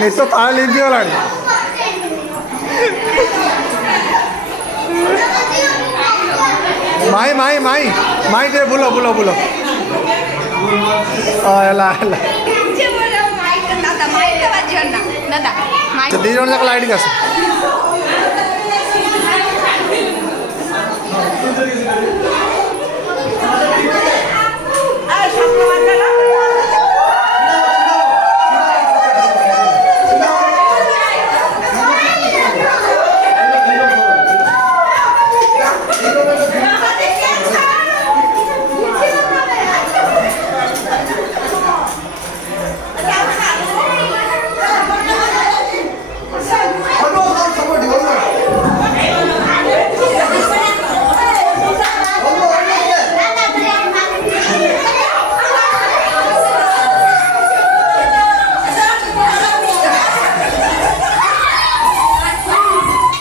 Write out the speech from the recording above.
ନିଶ ତାଳ ଲିଭ୍ ଗଲାଣି। ମାଇ ମାଇ ମାଇ ମାଇ ଟିକେ ବୁଲ ବୁଲ ବୁଲ। ହେଲା ହେଲା ଦି ଜଣ ଯାକ ଲାଇଟ୍ ଆସ।